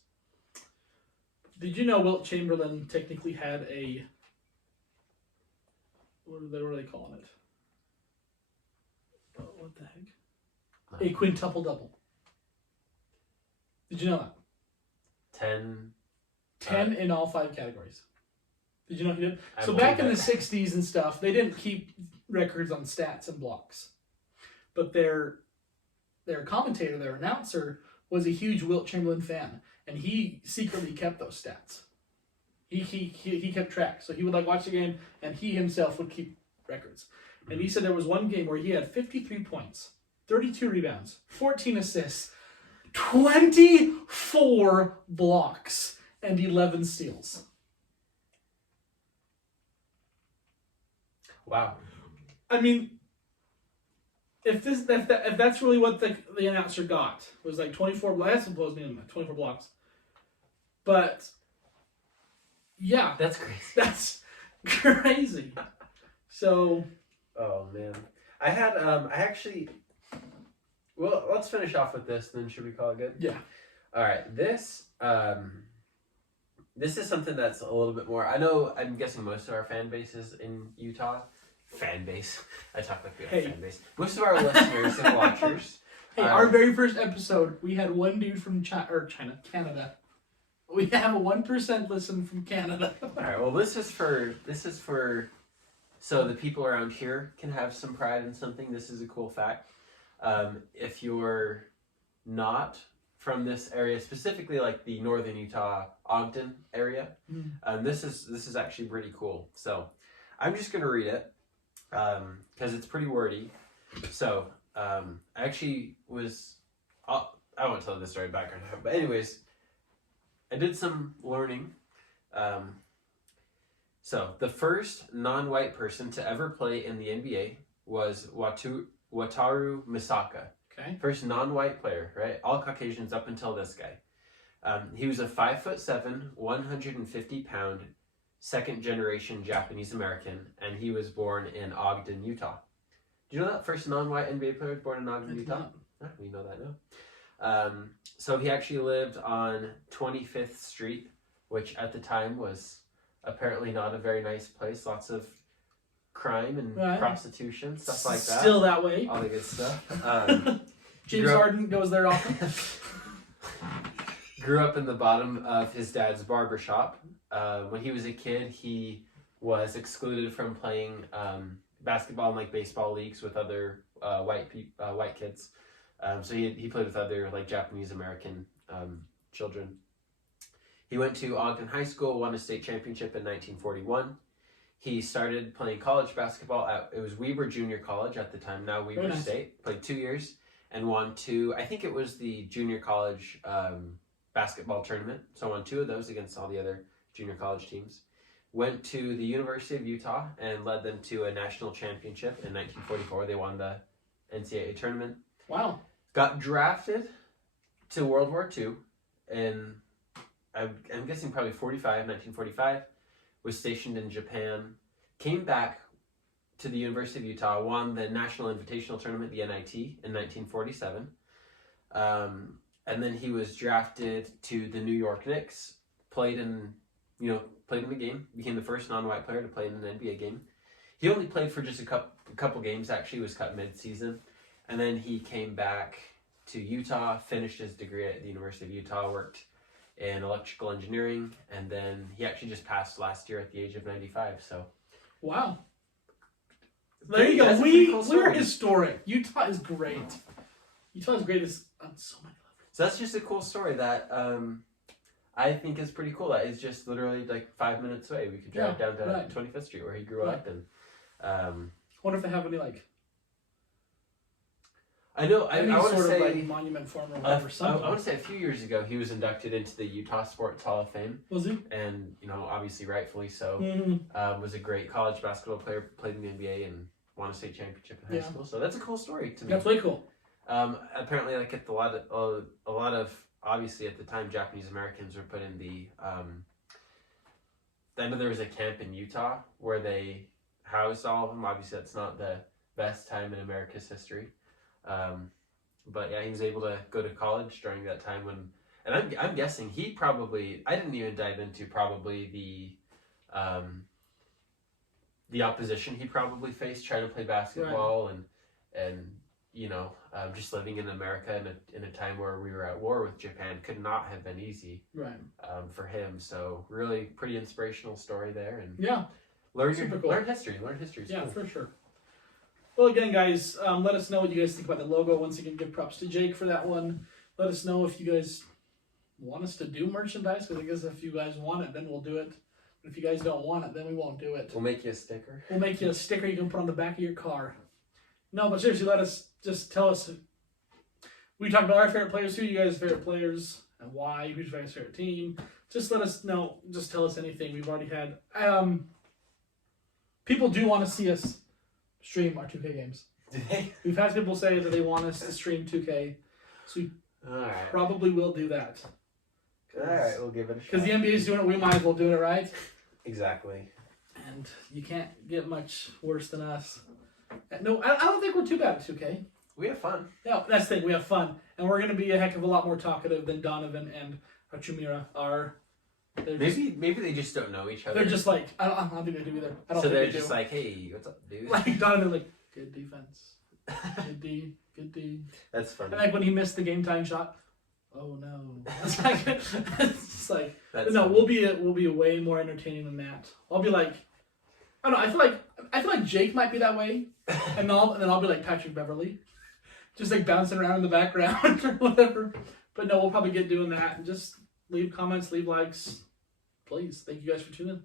Did you know Wilt Chamberlain technically had a... What are they calling it? What the heck? A quintuple double. Did you know that? 10 in all 5 categories. Did you know he did? So back in the 60s and stuff, they didn't keep records on stats and blocks. But their commentator, their announcer, was a huge Wilt Chamberlain fan. And he secretly kept those stats. He kept track. So he would watch the game, and he himself would keep records. And he said there was one game where he had 53 points, 32 rebounds, 14 assists, 24 blocks, and 11 steals. Wow. I mean, if that's really what the announcer got, was 24 blocks, that's supposed to be 24 blocks. But yeah, that's crazy. That's crazy. So. Oh man, I had well, let's finish off with this. Then should we call it good? Yeah. All right. This is something that's a little bit more. I'm guessing most of our fan base is in Utah. Fan base. I talk like we have fan base. Most of our listeners and watchers. Hey, our very first episode, we had one dude from Canada. We have a 1% listen from Canada. All right. Well, this is for. So the people around here can have some pride in something. This is a cool fact. If you're not from this area, specifically like the northern Utah, Ogden area, this is actually pretty cool. So I'm just going to read it because it's pretty wordy. So I I won't tell this story background. But anyways, I did some learning. So the first non-white person to ever play in the NBA was Wataru Misaka. Okay. First non-white player, right? All Caucasians up until this guy. He was a 5'7", 150-pound, second-generation Japanese American, and he was born in Ogden, Utah. Do you know that first non-white NBA player was born in Ogden, Utah? We know that now. So he actually lived on 25th Street, which at the time was apparently not a very nice place. Lots of crime and prostitution, stuff like that. Still that way. All the good stuff. James Harden goes there often. Grew up in the bottom of his dad's barbershop. When he was a kid, he was excluded from playing basketball in like baseball leagues with other white kids. So he played with other like Japanese American children. He went to Ogden High School, won a state championship in 1941. He started playing college basketball it was Weber Junior College at the time, now Weber State. Played 2 years and won 2, I think it was the junior college basketball tournament. So won 2 of those against all the other junior college teams. Went to the University of Utah and led them to a national championship in 1944. They won the NCAA tournament. Wow. Got drafted to World War II in, I'm guessing probably 1945. Was stationed in Japan. Came back to the University of Utah, won the National Invitational Tournament, the NIT, in 1947. And then he was drafted to the New York Knicks, played in the game, became the first non-white player to play in an NBA game. He only played for just a couple games, actually, was cut mid-season. And then he came back to Utah, finished his degree at the University of Utah, worked in electrical engineering, and then he actually just passed last year at the age of 95. So, wow. There you go. We're historic. Utah is great. Utah is great on so many levels. So that's just a cool story that I think is pretty cool. That is just literally like 5 minutes away. We could drive down to 25th Street where he grew up, and I wonder if they have any like. I know. I want to say like monument for him or whatever. I want to say a few years ago he was inducted into the Utah Sports Hall of Fame. Was he? And obviously rightfully so. Mm-hmm. Was a great college basketball player, played in the NBA, and won a state championship in high school. So that's a cool story to me. That's really cool. Apparently, like a lot of obviously at the time Japanese Americans were put in the. I know there was a camp in Utah where they housed all of them. Obviously, that's not the best time in America's history. But yeah, he was able to go to college during that time when, and I'm guessing he probably, I didn't even dive into probably the opposition he probably faced trying to play basketball, and just living in America in a time where we were at war with Japan could not have been easy, for him. So really pretty inspirational story there, and learn history. Learn history. Yeah, cool. for sure. Well, again, guys, let us know what you guys think about the logo. Once again, give props to Jake for that one. Let us know if you guys want us to do merchandise, because I guess if you guys want it, then we'll do it. But if you guys don't want it, then we won't do it. We'll make you a sticker. We'll make you a sticker you can put on the back of your car. No, but seriously, tell us. We talked about our favorite players. Who are you guys' favorite players and why? Who's your guys' favorite team? Just let us know. Just tell us anything. We've already had. People do want to see us stream our 2K games. Do they? We've had people say that they want us to stream 2K, so we probably will do that. Alright, we'll give it a shot. Because the NBA's doing it, we might as well do it, right? Exactly. And you can't get much worse than us. No, I don't think we're too bad at 2K. We have fun. Yeah, that's the thing, we have fun. And we're going to be a heck of a lot more talkative than Donovan and Hachimura are. Maybe they just don't know each other. They're just like, I don't think they do either. I don't so think they're they just do. like, hey, what's up, dude? Like Donovan, like, good defense. Good D. Good D. That's funny. And like when he missed the game time shot, oh no. It's like, it's just like, that's no, funny. we'll be way more entertaining than that. I'll be like, I don't know, I feel like Jake might be that way, and then I'll be like Patrick Beverly, just like bouncing around in the background or whatever. But no, we'll probably get doing that, and just leave comments, leave likes. Please. Thank you guys for tuning in.